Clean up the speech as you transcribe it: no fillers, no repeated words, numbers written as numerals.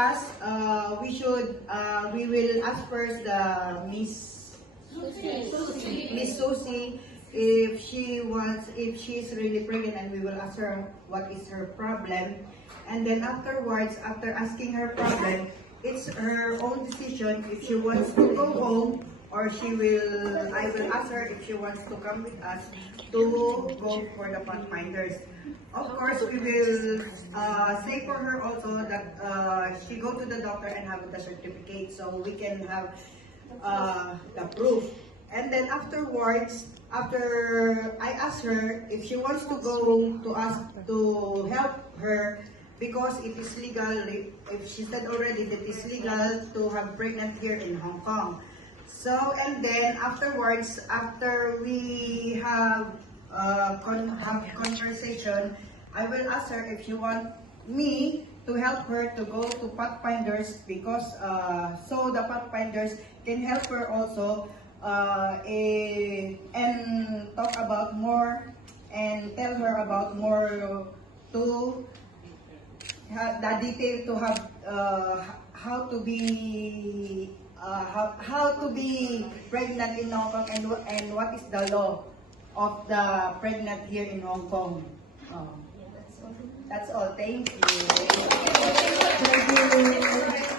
us, we will ask first the Miss Susie if she's really pregnant, and we will ask her what is her problem. And then afterwards, after asking her problem, it's her own decision if she wants to go home, or I will ask her if she wants to come with us to go for the pathfinders. Of course, we will say for her also that she go to the doctor and have the certificate, so we can have the proof. And then afterwards, after I ask her if she wants to go to us to help her, because it is legal, if she said already that it's legal to have pregnant here in Hong Kong. So, and then afterwards, after we have conversation, I will ask her if she want me to help her to go to Pathfinders, because so the Pathfinders can help her also and talk about more and tell her about more to have the detail to have how to be pregnant in Hong Kong, and what is the law of the pregnant here in Hong Kong. That's all. Thank you.